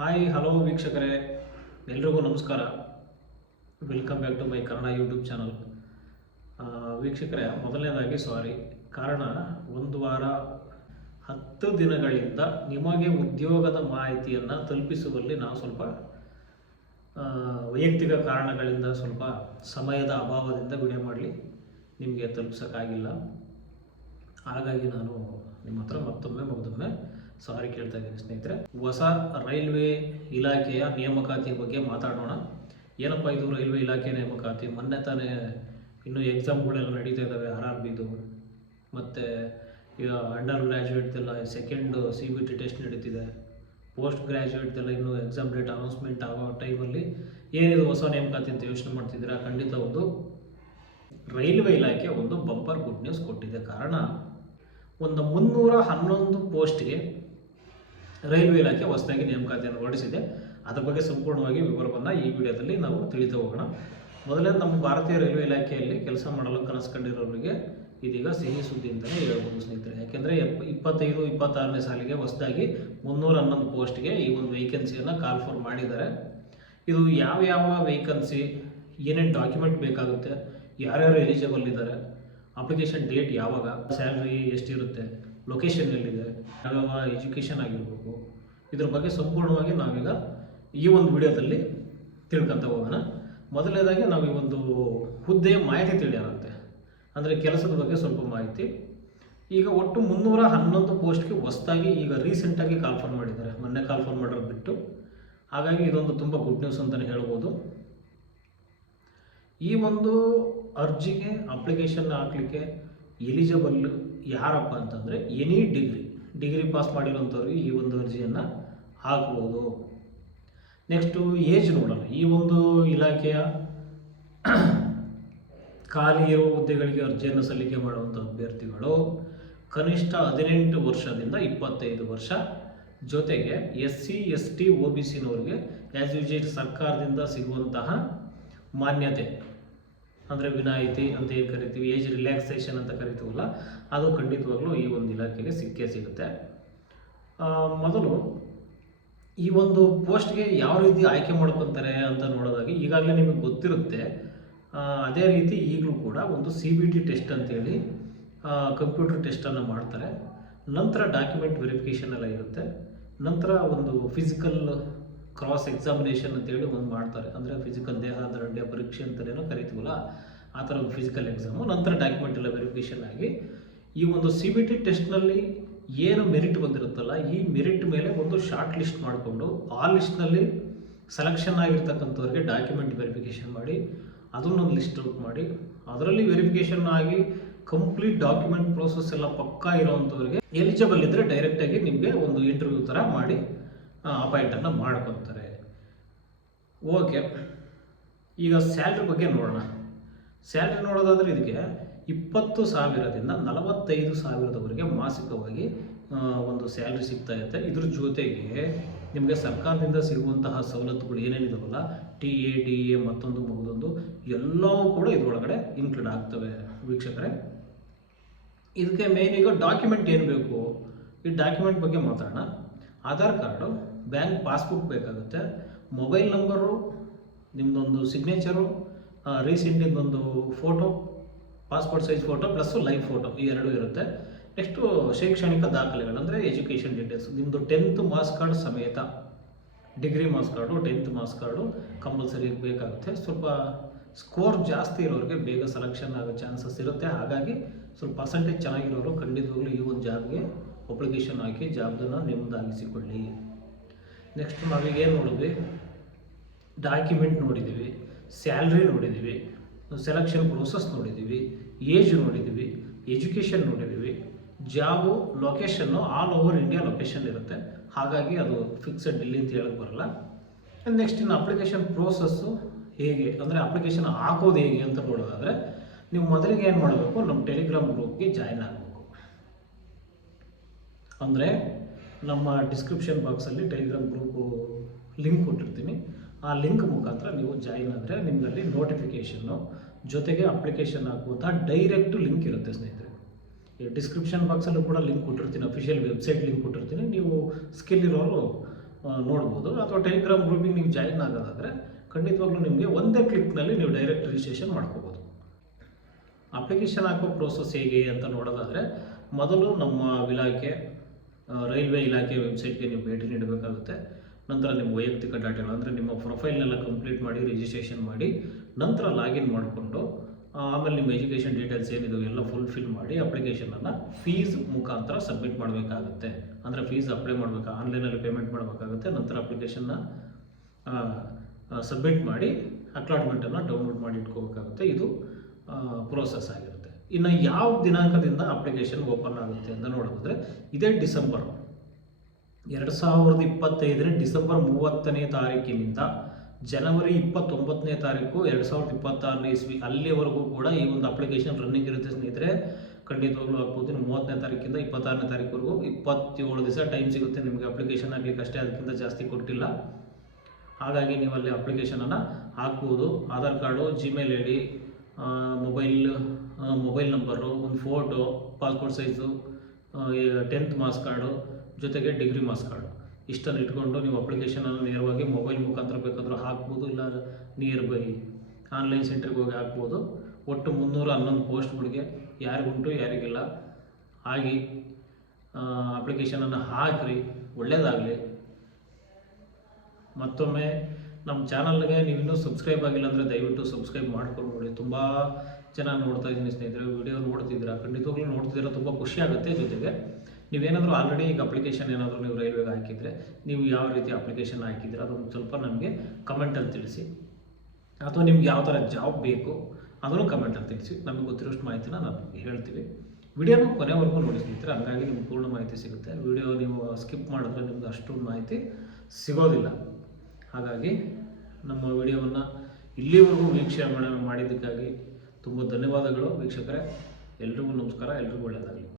Hi hello ವೀಕ್ಷಕರೇ. ಎಲ್ರಿಗೂ ನಮಸ್ಕಾರ. Welcome back to my Kannada YouTube channel ವೀಕ್ಷಕರೇ, ಮೊದಲನೇದಾಗಿ ಸಾರಿ ಕಾರಣ, ಒಂದು ವಾರ ಹತ್ತು ದಿನಗಳಿಂದ ನಿಮಗೆ ಉದ್ಯೋಗದ ಮಾಹಿತಿಯನ್ನು ತಲುಪಿಸುವಲ್ಲಿ ನಾವು ಸ್ವಲ್ಪ ವೈಯಕ್ತಿಕ ಕಾರಣಗಳಿಂದ ಸ್ವಲ್ಪ ಸಮಯದ ಅಭಾವದಿಂದ ವಿಡಿಯೋ ಮಾಡಲಿ. ನಿಮಗೆ ತಲುಪಿಸೋಕ್ಕಾಗಿಲ್ಲ. ಹಾಗಾಗಿ ನಾನು ನಿಮ್ಮ ಹತ್ರ ಮತ್ತೊಮ್ಮೆ ಮಗದೊಮ್ಮೆ ಸಾರಿ ಕೇಳ್ತಾ ಇದ್ದೀನಿ ಸ್ನೇಹಿತರೆ. ಹೊಸ ರೈಲ್ವೆ ಇಲಾಖೆಯ ನೇಮಕಾತಿ ಬಗ್ಗೆ ಮಾತಾಡೋಣ. ಏನಪ್ಪ ಇದು ರೈಲ್ವೆ ಇಲಾಖೆ ನೇಮಕಾತಿ? ಮೊನ್ನೆ ತಾನೇ ಇನ್ನೂ ಎಕ್ಸಾಮ್ಗಳೆಲ್ಲ ನಡೀತಾ ಇದ್ದಾವೆ ಆರ್ ಆರ್ ಬಿದು ಮತ್ತು ಈಗ under ಗ್ರ್ಯಾಜುಯೇಟ್ದೆಲ್ಲ second C B T test ನಡೀತಿದೆ. ಪೋಸ್ಟ್ ಗ್ರ್ಯಾಜುಯೇಟ್ದೆಲ್ಲ ಇನ್ನೂ ಎಕ್ಸಾಮ್ ಡೇಟ್ ಅನೌನ್ಸ್ಮೆಂಟ್ ಆಗೋ ಟೈಮಲ್ಲಿ ಏನಿದು ಹೊಸ ನೇಮಕಾತಿ ಅಂತ ಯೋಚನೆ ಮಾಡ್ತಿದ್ದೀರಾ? ಖಂಡಿತ ಒಂದು ರೈಲ್ವೆ ಇಲಾಖೆ ಒಂದು ಬಂಪರ್ ಗುಡ್ ನ್ಯೂಸ್ ಕೊಟ್ಟಿದೆ. ಕಾರಣ, ಒಂದು ಮುನ್ನೂರ ಹನ್ನೊಂದು ಪೋಸ್ಟ್ಗೆ ರೈಲ್ವೆ ಇಲಾಖೆ ಹೊಸದಾಗಿ ನೇಮಕಾತಿಯನ್ನು ಹೊರಡಿಸಿದೆ. ಅದರ ಬಗ್ಗೆ ಸಂಪೂರ್ಣವಾಗಿ ವಿವರವನ್ನು ಈ ವಿಡಿಯೋದಲ್ಲಿ ನಾವು ತಿಳಿದು ಹೋಗೋಣ. ಮೊದಲೇ ನಮ್ಮ ಭಾರತೀಯ ರೈಲ್ವೆ ಇಲಾಖೆಯಲ್ಲಿ ಕೆಲಸ ಮಾಡಲು ಕನಸು ಕಂಡಿರೋರಿಗೆ ಇದೀಗ ಸಿಹಿ ಸುದ್ದಿ ಅಂತಲೇ ಹೇಳ್ಬೋದು ಸ್ನೇಹಿತರೆ. ಯಾಕೆಂದರೆ ಎಪ್ ಇಪ್ಪತ್ತೈದು, ಇಪ್ಪತ್ತಾರನೇ ಸಾಲಿಗೆ ಹೊಸದಾಗಿ ಮುನ್ನೂರ ಹನ್ನೊಂದು ಪೋಸ್ಟ್ಗೆ ಈ ಒಂದು ವೇಕೆನ್ಸಿಯನ್ನು ಕಾಲ್ ಫಾರ್ ಮಾಡಿದ್ದಾರೆ. ಇದು ಯಾವ ಯಾವ ವೇಕನ್ಸಿ ಏನೇನು ಡಾಕ್ಯುಮೆಂಟ್ ಬೇಕಾಗುತ್ತೆ, ಯಾರ್ಯಾರು ಎಲಿಜಿಬಲ್ ಇದ್ದಾರೆ ಅಪ್ಲಿಕೇಶನ್ ಡೇಟ್ ಯಾವಾಗ ಸ್ಯಾಲ್ರಿ ಎಷ್ಟಿರುತ್ತೆ ಲೊಕೇಶನ್ ಎಲ್ಲಿದೆ ಯಾವ್ಯಾವ ಎಜುಕೇಷನ್ ಆಗಿರ್ಬೋದು ಇದ್ರ ಬಗ್ಗೆ ಸಂಪೂರ್ಣವಾಗಿ ನಾವೀಗ ಈ ಒಂದು ವಿಡಿಯೋದಲ್ಲಿ ತಿಳ್ಕೊಂತ ಹೋಗೋಣ. ಮೊದಲನೇದಾಗಿ ನಾವು ಈ ಒಂದು ಹುದ್ದೆಯ ಮಾಹಿತಿ ತಿಳಿಯೋಣಂತೆ ಅಂದರೆ ಕೆಲಸದ ಬಗ್ಗೆ ಸ್ವಲ್ಪ ಮಾಹಿತಿ. ಈಗ ಒಟ್ಟು ಮುನ್ನೂರ ಹನ್ನೊಂದು ಪೋಸ್ಟ್ಗೆ ಹೊಸದಾಗಿ ಈಗ ರೀಸೆಂಟಾಗಿ ಕಾಲ್ ಫೋನ್ ಮಾಡಿದ್ದಾರೆ. ಮೊನ್ನೆ ಕಾಲ್ ಫೋನ್ ಮಾಡೋದು ಬಿಟ್ಟು. ಹಾಗಾಗಿ ಇದೊಂದು ತುಂಬ ಗುಡ್ ನ್ಯೂಸ್ ಅಂತಲೇ ಹೇಳ್ಬೋದು. ಈ ಒಂದು ಅರ್ಜಿಗೆ ಅಪ್ಲಿಕೇಶನ್ ಹಾಕಲಿಕ್ಕೆ ಎಲಿಜಿಬಲ್ ಯಾರಪ್ಪ ಅಂತಂದರೆ ಎನಿ ಡಿಗ್ರಿ. ಡಿಗ್ರಿ ಪಾಸ್ ಮಾಡಿರುವಂಥವ್ರಿಗೆ ಈ ಒಂದು ಅರ್ಜಿಯನ್ನು ಹಾಕ್ಬೋದು. ನೆಕ್ಸ್ಟು ಏಜ್ ನೋಡೋಣ. ಈ ಒಂದು ಇಲಾಖೆಯ ಖಾಲಿ ಇರುವ ಹುದ್ದೆಗಳಿಗೆ ಅರ್ಜಿಯನ್ನು ಸಲ್ಲಿಕೆ ಮಾಡುವಂಥ ಅಭ್ಯರ್ಥಿಗಳು ಕನಿಷ್ಠ ಹದಿನೆಂಟು ವರ್ಷದಿಂದ ಇಪ್ಪತ್ತೈದು ವರ್ಷ ಜೊತೆಗೆ S C, S T O B ಸಿನವ್ರಿಗೆ as usual ಸರ್ಕಾರದಿಂದ ಸಿಗುವಂತಹ ಮಾನ್ಯತೆ. ಅಂದರೆ ವಿನಾಯಿತಿ ಅಂತ ಏನು ಕರಿತೀವಿ? ಏಜ್ ರಿಲ್ಯಾಕ್ಸೇಷನ್ ಅಂತ ಕರಿತೀವಲ್ಲ, ಅದು ಖಂಡಿತವಾಗ್ಲೂ ಈ ಒಂದು ಇಲಾಖೆಗೆ ಸಿಕ್ಕೇ ಸಿಗುತ್ತೆ. ಮೊದಲು ಈ ಒಂದು ಪೋಸ್ಟ್ಗೆ ಯಾವ ರೀತಿ ಆಯ್ಕೆ ಮಾಡ್ಕೊತಾರೆ ಅಂತ ನೋಡೋದಾಗಿ ಈಗಾಗಲೇ ನಿಮಗೆ ಗೊತ್ತಿರುತ್ತೆ. ಅದೇ ರೀತಿ ಈಗಲೂ ಕೂಡ ಒಂದು ಸಿ ಬಿ ಟಿ ಟೆಸ್ಟ್ ಅಂತೇಳಿ ಕಂಪ್ಯೂಟರ್ ಟೆಸ್ಟನ್ನು ಮಾಡ್ತಾರೆ. ನಂತರ ಡಾಕ್ಯುಮೆಂಟ್ ವೆರಿಫಿಕೇಷನ್ ಎಲ್ಲ ಇರುತ್ತೆ. ನಂತರ ಒಂದು ಫಿಸಿಕಲ್ ಕ್ರಾಸ್ ಎಕ್ಸಾಮಿನೇಷನ್ ಅಂತೇಳಿ ಒಂದು ಮಾಡ್ತಾರೆ. ಅಂದರೆ ಫಿಸಿಕಲ್ ದೇಹ ದಂಡ್ಯ ಪರೀಕ್ಷೆ ಅಂತಲೇನೋ ಕರಿತೀವಲ್ಲ, ಆ ಥರ ಒಂದು ಫಿಸಿಕಲ್ ಎಕ್ಸಾಮು ನಂತರ ಡಾಕ್ಯುಮೆಂಟ್ ಎಲ್ಲ ವೆರಿಫಿಕೇಷನ್ ಆಗಿ ಈ ಒಂದು ಸಿ ಬಿ ಟಿ ಟೆಸ್ಟ್ನಲ್ಲಿ ಏನು ಮೆರಿಟ್ ಬಂದಿರುತ್ತಲ್ಲ, ಈ ಮೆರಿಟ್ ಮೇಲೆ ಒಂದು ಶಾರ್ಟ್ ಲಿಸ್ಟ್ ಮಾಡಿಕೊಂಡು, ಆ ಲಿಸ್ಟ್ನಲ್ಲಿ ಸೆಲೆಕ್ಷನ್ ಆಗಿರ್ತಕ್ಕಂಥವ್ರಿಗೆ ಡಾಕ್ಯುಮೆಂಟ್ ವೆರಿಫಿಕೇಷನ್ ಮಾಡಿ, ಅದನ್ನೊಂದು ಲಿಸ್ಟ್ ಔಟ್ ಮಾಡಿ, ಅದರಲ್ಲಿ ವೆರಿಫಿಕೇಷನ್ ಆಗಿ ಕಂಪ್ಲೀಟ್ ಡಾಕ್ಯುಮೆಂಟ್ ಪ್ರೋಸೆಸ್ ಎಲ್ಲ ಪಕ್ಕಾ ಇರೋವಂಥವ್ರಿಗೆ ಎಲಿಜಿಬಲ್ ಇದ್ದರೆ ಡೈರೆಕ್ಟಾಗಿ ನಿಮಗೆ ಒಂದು ಇಂಟರ್ವ್ಯೂ ಥರ ಮಾಡಿ ಅಪಾಯಿಂಟನ್ನು ಮಾಡ್ಕೊತಾರೆ. ಓಕೆ ಈಗ ಸ್ಯಾಲ್ರಿ ಬಗ್ಗೆ ನೋಡೋಣ. ಸ್ಯಾಲ್ರಿ ನೋಡೋದಾದ್ರೆ ಇದಕ್ಕೆ ಇಪ್ಪತ್ತು ಸಾವಿರದಿಂದ ನಲವತ್ತೈದು ಸಾವಿರದವರೆಗೆ ಮಾಸಿಕವಾಗಿ ಒಂದು ಸ್ಯಾಲ್ರಿ ಸಿಗ್ತಾ ಇರುತ್ತೆ. ಇದ್ರ ಜೊತೆಗೆ ನಿಮಗೆ ಸರ್ಕಾರದಿಂದ ಸಿಗುವಂತಹ ಸವಲತ್ತುಗಳು ಏನೇನಿದಾವಲ್ಲ, ಟಿ ಎ, ಡಿ ಎ ಮತ್ತೊಂದು ಮಗದೊಂದು ಎಲ್ಲವೂ ಕೂಡ ಇದರೊಳಗಡೆ ಇನ್ಕ್ಲೂಡ್ ಆಗ್ತವೆ ವೀಕ್ಷಕರೇ. ಇದಕ್ಕೆ ಮೇನ್ ಈಗ ಡಾಕ್ಯುಮೆಂಟ್ ಏನು ಬೇಕು? ಈ ಡಾಕ್ಯುಮೆಂಟ್ ಬಗ್ಗೆ ಮಾತಾಡೋಣ. ಆಧಾರ್ ಕಾರ್ಡು, ಬ್ಯಾಂಕ್ ಪಾಸ್ಬುಕ್ ಬೇಕಾಗುತ್ತೆ, ಮೊಬೈಲ್ ನಂಬರು ನಿಮ್ಮದೊಂದು signature ರೀಸೆಂಟಿಂದೊಂದು photo, passport size photo plus live photo ಈ ಎರಡೂ ಇರುತ್ತೆ. ನೆಕ್ಸ್ಟು ಶೈಕ್ಷಣಿಕ ದಾಖಲೆಗಳು ಅಂದರೆ ಎಜುಕೇಷನ್ ಡೀಟೇಲ್ಸ್. ನಿಮ್ಮದು ಟೆಂತ್ ಮಾರ್ಕ್ಸ್ ಕಾರ್ಡ್ ಸಮೇತ, degree marks card, tenth marks card compulsory ಬೇಕಾಗುತ್ತೆ. ಸ್ವಲ್ಪ ಸ್ಕೋರ್ ಜಾಸ್ತಿ ಇರೋರಿಗೆ ಬೇಗ ಸೆಲೆಕ್ಷನ್ ಆಗೋ ಚಾನ್ಸಸ್ ಇರುತ್ತೆ. ಹಾಗಾಗಿ ಸ್ವಲ್ಪ ಪರ್ಸೆಂಟೇಜ್ ಚೆನ್ನಾಗಿರೋರು ಖಂಡಿತವಾಗ್ಲೂ ಈ ಒಂದು ಜಾಬ್ಗೆ ಅಪ್ಲಿಕೇಶನ್ ಹಾಕಿ ಜಾಬ್ದನ್ನು ನಿಮ್ಮದಾಗಿಸಿಕೊಳ್ಳಿ ನೆಕ್ಸ್ಟ್ ನಾವೀಗ ಏನು ನೋಡಿದ್ವಿ? ಡಾಕ್ಯುಮೆಂಟ್ ನೋಡಿದ್ದೀವಿ ಸ್ಯಾಲ್ರಿ ನೋಡಿದ್ದೀವಿ ಸೆಲೆಕ್ಷನ್ ಪ್ರೋಸೆಸ್ ನೋಡಿದ್ದೀವಿ ಏಜ್ ನೋಡಿದ್ದೀವಿ ಎಜುಕೇಷನ್ ನೋಡಿದ್ದೀವಿ job location all over India location ಇರುತ್ತೆ. ಹಾಗಾಗಿ ಅದು ಫಿಕ್ಸೆಡ್ ಇಲ್ಲಿ ಅಂತ ಹೇಳಕ್ಕೆ ಬರಲ್ಲ. ನೆಕ್ಸ್ಟ್ ಇನ್ನು ಅಪ್ಲಿಕೇಶನ್ ಪ್ರೋಸೆಸ್ಸು ಹೇಗೆ? ಅಂದರೆ ಅಪ್ಲಿಕೇಶನ್ ಹಾಕೋದು ಹೇಗೆ ಅಂತ ನೋಡೋದಾದರೆ, ನೀವು ಮೊದಲಿಗೆ ಏನು ಮಾಡಬೇಕು? ನಮ್ಮ ಟೆಲಿಗ್ರಾಮ್ ಗ್ರೂಪ್ಗೆ ಜಾಯ್ನ್ ಆಗಬೇಕು. ಅಂದರೆ ನಮ್ಮ ಡಿಸ್ಕ್ರಿಪ್ಷನ್ ಬಾಕ್ಸಲ್ಲಿ ಟೆಲಿಗ್ರಾಮ್ ಗ್ರೂಪು ಲಿಂಕ್ ಕೊಟ್ಟಿರ್ತೀನಿ. ಆ ಲಿಂಕ್ ಮುಖಾಂತರ ನೀವು ಜಾಯಿನ್ ಆದರೆ ನಿಮ್ಮಲ್ಲಿ ನೋಟಿಫಿಕೇಷನ್ನು ಜೊತೆಗೆ ಅಪ್ಲಿಕೇಶನ್ ಹಾಕುವಂಥ ಡೈರೆಕ್ಟ್ ಲಿಂಕ್ ಇರುತ್ತೆ ಸ್ನೇಹಿತರೆ. ಈ ಡಿಸ್ಕ್ರಿಪ್ಷನ್ ಬಾಕ್ಸಲ್ಲೂ ಕೂಡ ಲಿಂಕ್ ಕೊಟ್ಟಿರ್ತೀನಿ ಅಫಿಷಿಯಲ್ ವೆಬ್ಸೈಟ್ ಲಿಂಕ್ ಕೊಟ್ಟಿರ್ತೀನಿ. ನೀವು ಸ್ಕಿಲ್ ಇರೋರು ನೋಡ್ಬೋದು. ಅಥವಾ ಟೆಲಿಗ್ರಾಮ್ ಗ್ರೂಪಿಗೆ ನೀವು ಜಾಯಿನ್ ಆಗೋದಾದರೆ ಖಂಡಿತವಾಗ್ಲೂ ನಿಮಗೆ ಒಂದೇ ಕ್ಲಿಕ್ನಲ್ಲಿ ನೀವು ಡೈರೆಕ್ಟ್ ರಿಜಿಸ್ಟ್ರೇಷನ್ ಮಾಡ್ಕೋಬೋದು. ಅಪ್ಲಿಕೇಶನ್ ಹಾಕೋ ಪ್ರೋಸೆಸ್ ಹೇಗೆ ಅಂತ ನೋಡೋದಾದರೆ, ಮೊದಲು ನಮ್ಮ ಇಲಾಖೆ ರೈಲ್ವೆ ಇಲಾಖೆ ವೆಬ್ಸೈಟ್ಗೆ ನೀವು ಭೇಟಿ ನೀಡಬೇಕಾಗುತ್ತೆ. ನಂತರ ನಿಮ್ಮ ವೈಯಕ್ತಿಕ ಡಾಟಾಗಳು, ಅಂದರೆ ನಿಮ್ಮ ಪ್ರೊಫೈಲ್ನೆಲ್ಲ ಕಂಪ್ಲೀಟ್ ಮಾಡಿ, ರಿಜಿಸ್ಟ್ರೇಷನ್ ಮಾಡಿ, ನಂತರ ಲಾಗಿನ್ ಮಾಡಿಕೊಂಡು ಆಮೇಲೆ ನಿಮ್ಮ ಎಜುಕೇಷನ್ ಡೀಟೇಲ್ಸ್ ಏನಿದೆ ಎಲ್ಲ ಫುಲ್ಫಿಲ್ ಮಾಡಿ, ಅಪ್ಲಿಕೇಶನನ್ನು ಫೀಸ್ ಮುಖಾಂತರ ಸಬ್ಮಿಟ್ ಮಾಡಬೇಕಾಗುತ್ತೆ. ಅಂದರೆ ಫೀಸ್ ಅಪ್ಲೈ ಮಾಡಬೇಕು, ಆನ್ಲೈನಲ್ಲಿ ಪೇಮೆಂಟ್ ಮಾಡಬೇಕಾಗುತ್ತೆ, ನಂತರ ಅಪ್ಲಿಕೇಶನ್ನ ಸಬ್ಮಿಟ್ ಮಾಡಿ, ಅಕ್ಲಾಟ್ಮೆಂಟನ್ನು ಡೌನ್ಲೋಡ್ ಮಾಡಿ ಇಟ್ಕೋಬೇಕಾಗುತ್ತೆ. ಇದು ಪ್ರೋಸೆಸ್ ಆಗಿರುತ್ತೆ ಇನ್ನು ಯಾವ ದಿನಾಂಕದಿಂದ ಅಪ್ಲಿಕೇಶನ್ ಓಪನ್ ಆಗುತ್ತೆ ಅಂತ ನೋಡೋದಾದ್ರೆ, ಇದೇ ಡಿಸೆಂಬರ್. ಎರಡು ಸಾವಿರದ ಇಪ್ಪತ್ತೈದನೇ ಡಿಸೆಂಬರ್ ಮೂವತ್ತನೇ ತಾರೀಕಿನಿಂದ ಜನವರಿ ಇಪ್ಪತ್ತೊಂಬತ್ತನೇ ತಾರೀಕು ಎರಡು ಸಾವಿರದ ಇಪ್ಪತ್ತಾರನೇ ಇಸ್ವಿ, ಅಲ್ಲಿವರೆಗೂ ಕೂಡ ಈ ಒಂದು ಅಪ್ಲಿಕೇಶನ್ ರನ್ನಿಂಗ್ ಇರುತ್ತೆ ಸ್ನೇಹಿತರೆ. ಖಂಡಿತವಾಗ್ಲೂ ಆಗ್ಬೋದು. ಮೂವತ್ತನೇ ತಾರೀಕಿಂದ ಇಪ್ಪತ್ತಾರನೇ ತಾರೀಕುವರೆಗೂ ಇಪ್ಪತ್ತೇಳು ದಿವಸ ಟೈಮ್ ಸಿಗುತ್ತೆ ನಿಮಗೆ ಅಪ್ಲಿಕೇಶನ್ ಆಗಲಿಕ್ಕೆ. ಅಷ್ಟೇ, ಅದಕ್ಕಿಂತ ಜಾಸ್ತಿ ಕೊಟ್ಟಿಲ್ಲ. ಹಾಗಾಗಿ ನೀವು ಅಲ್ಲಿ ಅಪ್ಲಿಕೇಶನನ್ನು ಹಾಕ್ಬೋದು. Aadhaar card Gmail I D mobile mobile number ಒಂದು photo passport size tenth marks card ಜೊತೆಗೆ ಡಿಗ್ರಿ ಮಾರ್ಕ್ಸ್ ಕಾರ್ಡು ಇಷ್ಟನ್ನು ಇಟ್ಕೊಂಡು ನೀವು ಅಪ್ಲಿಕೇಶನನ್ನು ನೇರವಾಗಿ ಮೊಬೈಲ್ ಮುಖಾಂತರ ಬೇಕಾದರೂ ಹಾಕ್ಬೋದು, ಇಲ್ಲ ನಿಯರ್ ಬೈ ಆನ್ಲೈನ್ ಸೆಂಟ್ರಿಗೆ ಹೋಗಿ ಹಾಕ್ಬೋದು. ಒಟ್ಟು ಮುನ್ನೂರ ಹನ್ನೊಂದು ಪೋಸ್ಟ್ಗಳಿಗೆ ಯಾರಿಗುಂಟು, ಯಾರಿಗಿಲ್ಲ. ಆಗಿ ಅಪ್ಲಿಕೇಶನನ್ನು ಹಾಕ್ರಿ ಒಳ್ಳೆಯದಾಗಲಿ ಮತ್ತೊಮ್ಮೆ, ನಮ್ಮ ಚಾನಲ್ಗೆ ನೀವು ಇನ್ನೂ ಸಬ್ಸ್ಕ್ರೈಬ್ ಆಗಿಲ್ಲ ಅಂದರೆ ದಯವಿಟ್ಟು ಸಬ್ಸ್ಕ್ರೈಬ್ ಮಾಡ್ಕೊಂಡು ನೋಡಿ ತುಂಬ ಜನ ನೋಡ್ತಾ ಇದ್ದೀನಿ ಸ್ನೇಹಿತರೆ ವಿಡಿಯೋ ನೋಡ್ತಿದ್ದೀರಾ? ಖಂಡಿತವಾಗ್ಲೂ ನೋಡ್ತಿದ್ದೀರಾ, ತುಂಬ ಖುಷಿ ಆಗುತ್ತೆ ಜೊತೆಗೆ. ನೀವೇನಾದರೂ ಆಲ್ರೆಡಿ ಈಗ ಅಪ್ಲಿಕೇಶನ್ ಏನಾದರೂ ನೀವು ರೈಲ್ವೆಗೆ ಹಾಕಿದರೆ, ನೀವು ಯಾವ ರೀತಿ ಅಪ್ಲಿಕೇಶನ್ ಹಾಕಿದ್ದೀರಾ ಅದೊಂದು ಸ್ವಲ್ಪ ನಮಗೆ ಕಮೆಂಟಲ್ಲಿ ತಿಳಿಸಿ. ಅಥವಾ ನಿಮ್ಗೆ ಯಾವ ಥರ ಜಾಬ್ ಬೇಕು, ಅದನ್ನು ಕಮೆಂಟಲ್ಲಿ ತಿಳಿಸಿ. ನಮಗೆ ಗೊತ್ತಿರೋಷ್ಟು ಮಾಹಿತಿನ ನಾವು ಹೇಳ್ತೀವಿ. ವಿಡಿಯೋನ ಕೊನೆವರೆಗೂ ನೋಡಿ ಸ್ನೇಹಿತರೆ, ಹಂಗಾಗಿ ನಿಮ್ಗೆ ಪೂರ್ಣ ಮಾಹಿತಿ ಸಿಗುತ್ತೆ. ವಿಡಿಯೋ ನೀವು ಸ್ಕಿಪ್ ಮಾಡಿದ್ರೆ ನಿಮ್ಗೆ ಅಷ್ಟು ಮಾಹಿತಿ ಸಿಗೋದಿಲ್ಲ. ಹಾಗಾಗಿ ನಮ್ಮ ವಿಡಿಯೋವನ್ನು ಇಲ್ಲಿವರೆಗೂ ವೀಕ್ಷಣೆ ಮಾಡಿ- ಮಾಡಿದ್ದಕ್ಕಾಗಿ ತುಂಬ ಧನ್ಯವಾದಗಳು ವೀಕ್ಷಕರೇ. ಎಲ್ರಿಗೂ ನಮಸ್ಕಾರ ಎಲ್ರಿಗೂ ಒಳ್ಳೆಯದಾಗಲಿ.